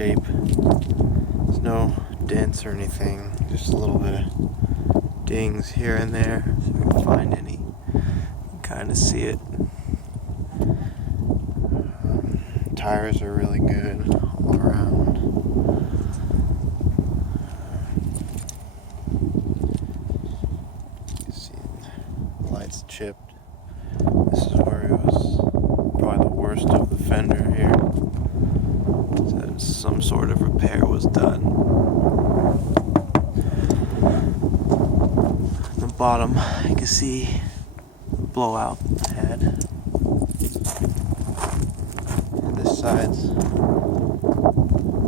shape. There's no dents or anything, just a little bit of dings here and there. If you can find any, you can kind of see it. Tires are really good all around. You can see the lights chipped. This is where it was probably the worst of the fender here. So some sort of repair was done. At the bottom, you can see the blowout head. And this side's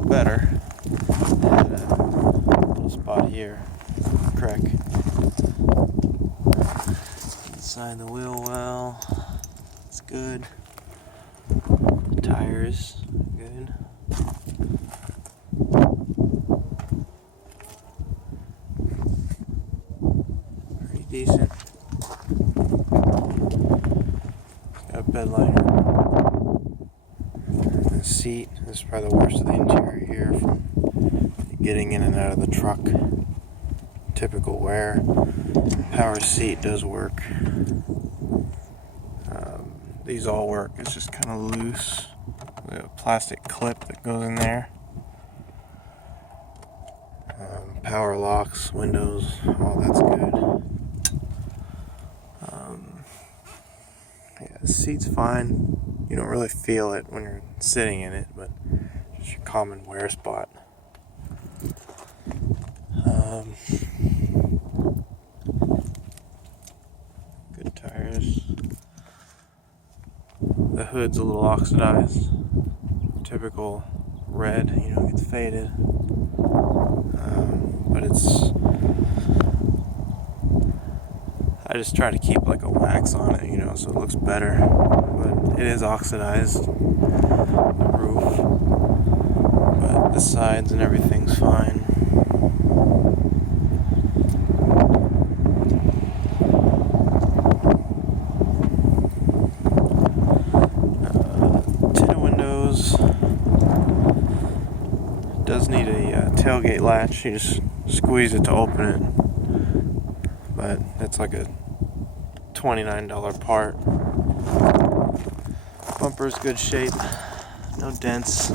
better. Had a little spot here, crack. Inside the wheel well, it's good. Tires, good. Pretty decent. Got a bed liner. And the seat, this is probably the worst of the interior here from getting in and out of the truck. Typical wear. Power seat does work. These all work. It's just kind of loose. We have a plastic clip that goes in there. Power locks, windows, all that's good. Yeah, the seat's fine. You don't really feel it when you're sitting in it, but just your common wear spot. Good tires. The hood's a little oxidized. Typical red, gets faded. But I just try to keep like a wax on it, so it looks better. But it is oxidized, the roof. But the sides and everything's fine. Does need a tailgate latch. You just squeeze it to open it, but that's like a $29 part. Bumper's good shape, no dents,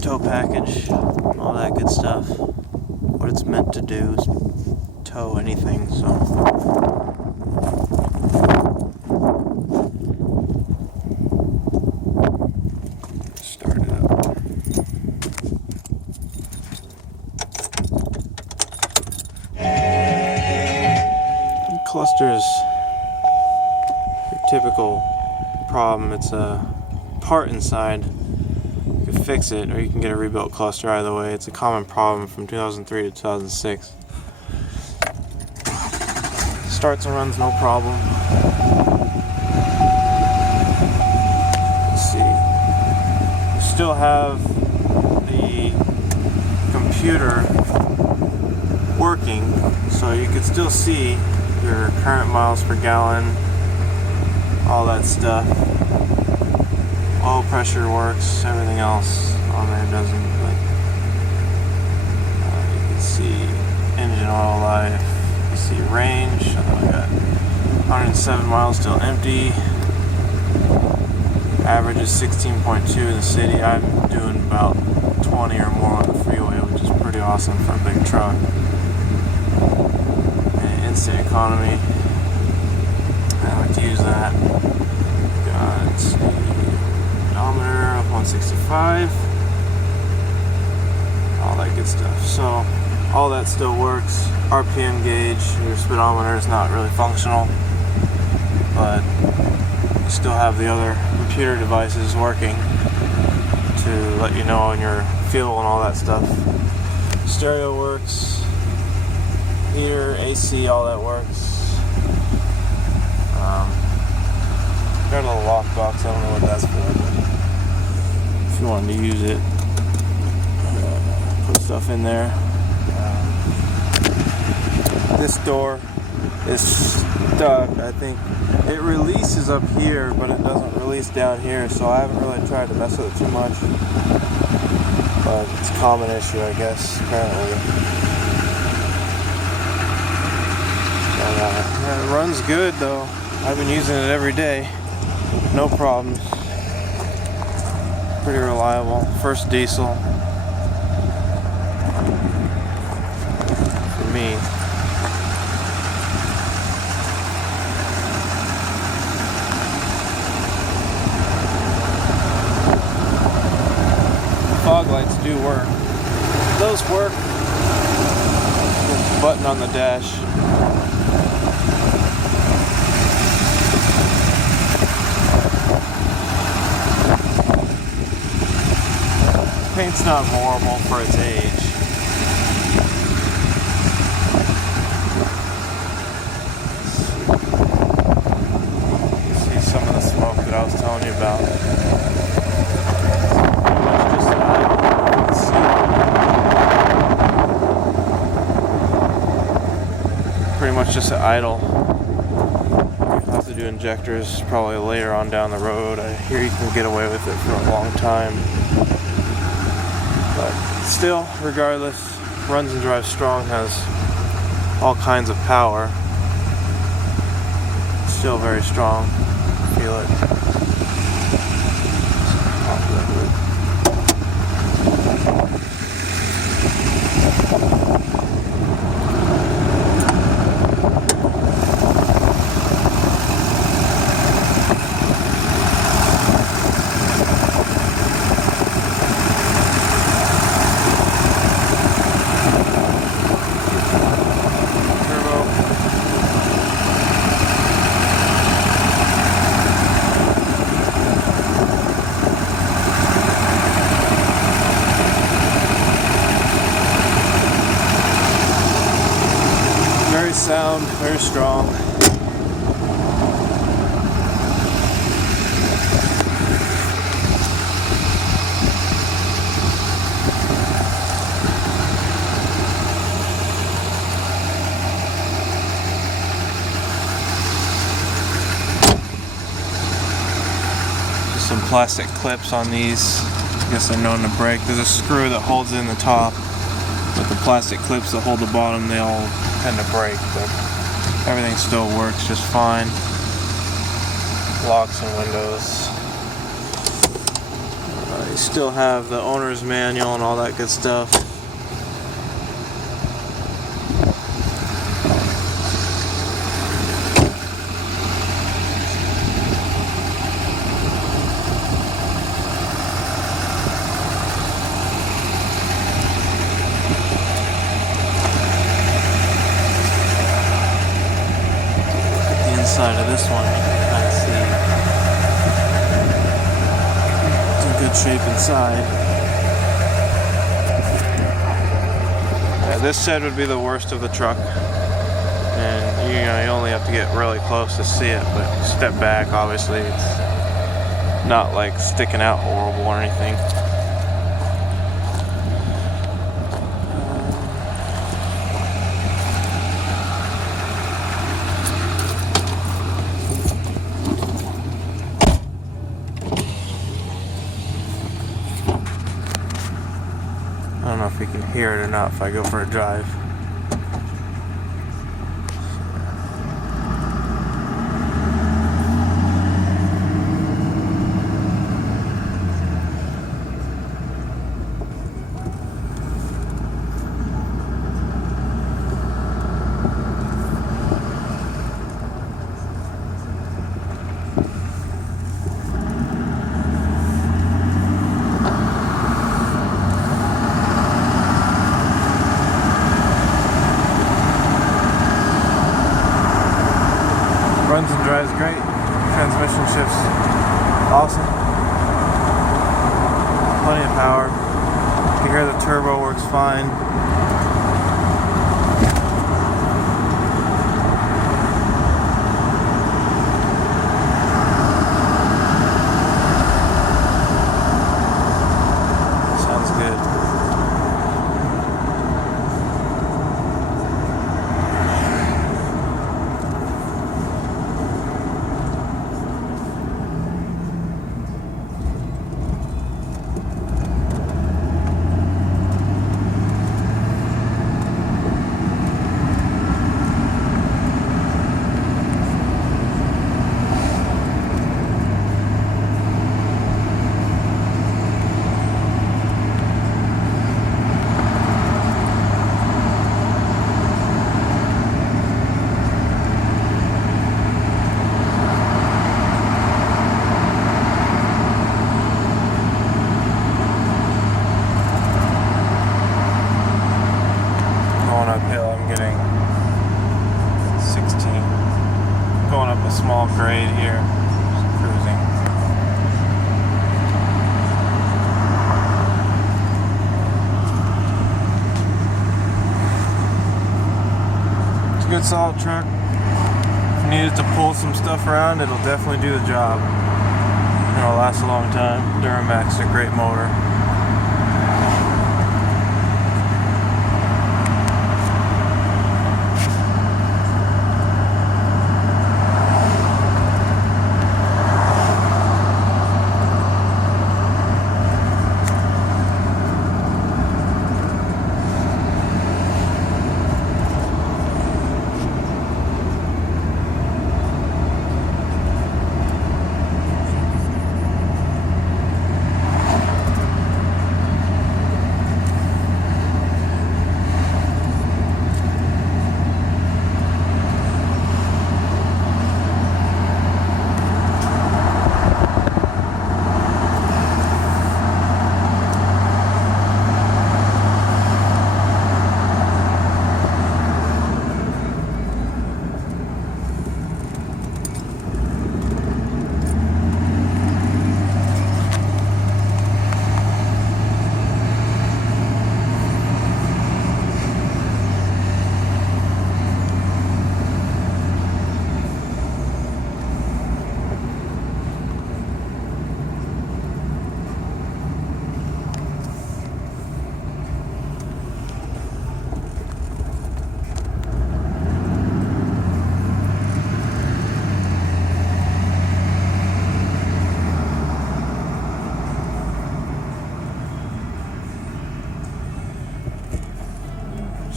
tow package, all that good stuff. What it's meant to do is tow anything, so start it up. Clusters, your typical problem. It's a part inside. You can fix it, or you can get a rebuilt cluster. Either way, it's a common problem from 2003 to 2006. Starts and runs no problem. Let's see. You still have the computer working, so you can still see your current miles per gallon, all that stuff. Oil pressure works, everything else on there doesn't, but you can see engine oil life, you see range. I got 107 miles still empty. Average is 16.2 in the city. I'm doing about 20 or more on the freeway, which is pretty awesome for a big truck. Instant economy. I like to use that. Got speedometer of 165. All that good stuff. So all that still works. RPM gauge, your speedometer is not really functional, but you still have the other computer devices working to let you know on your fuel and all that stuff. Stereo works. Heater, AC, all that works. Got a little lockbox, I don't know what that's for, but if you wanted to use it, put stuff in there. This door is stuck. I think it releases up here, but it doesn't release down here, so I haven't really tried to mess with it too much. But but it's a common issue, I guess, apparently. But, yeah, it runs good though. I've been using it every day. No problems. Pretty reliable. First diesel for me. Fog lights do work. Those work. There's a button on the dash. Paint's not horrible for its age. See some of the smoke that I was telling you about. Pretty much just an idle. You'll have to do injectors probably later on down the road. I hear you can get away with it for a long time. But still, regardless, runs and drives strong, has all kinds of power. Still very strong. Feel it. Very sound, very strong. Just some plastic clips on these. I guess they're known to break. There's a screw that holds it in the top, but the plastic clips that hold the bottom, they all tend to break, but everything still works just fine. Locks and windows. You still have the owner's manual and all that good stuff. Side of this one, you can kind of see it's in good shape inside. Yeah, this shed would be the worst of the truck, and you only have to get really close to see it, but step back, obviously it's not like sticking out horrible or anything. I don't know if you can hear it or not if I go for a drive. Runs and drives great. Transmission shifts awesome. Plenty of power. You can hear the turbo works fine. Sounds good. all grade here. Just cruising. It's a good solid truck. If you need it to pull some stuff around, it'll definitely do the job. It'll last a long time. Duramax is a great motor.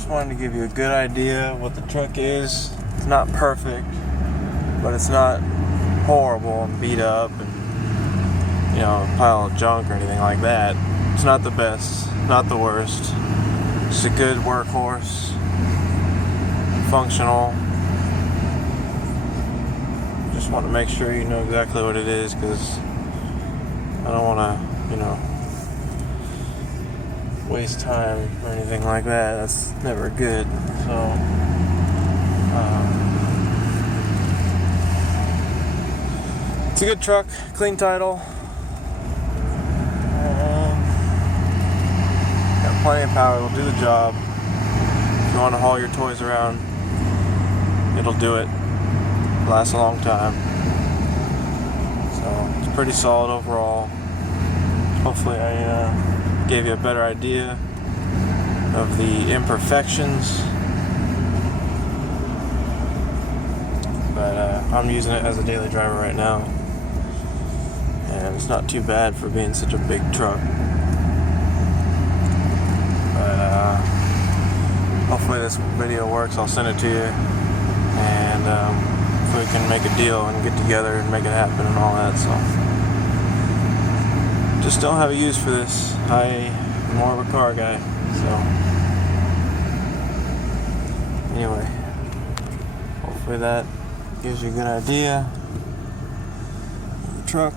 Wanted to give you a good idea of what the truck is. It's not perfect, but it's not horrible and beat up and, you know, a pile of junk or anything like that. It's not the best, not the worst. It's a good workhorse, functional. Just want to make sure you know exactly what it is, because I don't want to, you know, waste time or anything like that. That's never good. So it's a good truck, clean title, got plenty of power, it'll do the job. If you want to haul your toys around, it'll do it. Lasts a long time. So it's pretty solid overall. Hopefully I gave you a better idea of the imperfections, but I'm using it as a daily driver right now, and it's not too bad for being such a big truck. But hopefully this video works. I'll send it to you, and if we can make a deal and get together and make it happen and all that. So just don't have a use for this. I'm more of a car guy, so anyway, hopefully that gives you a good idea of the truck.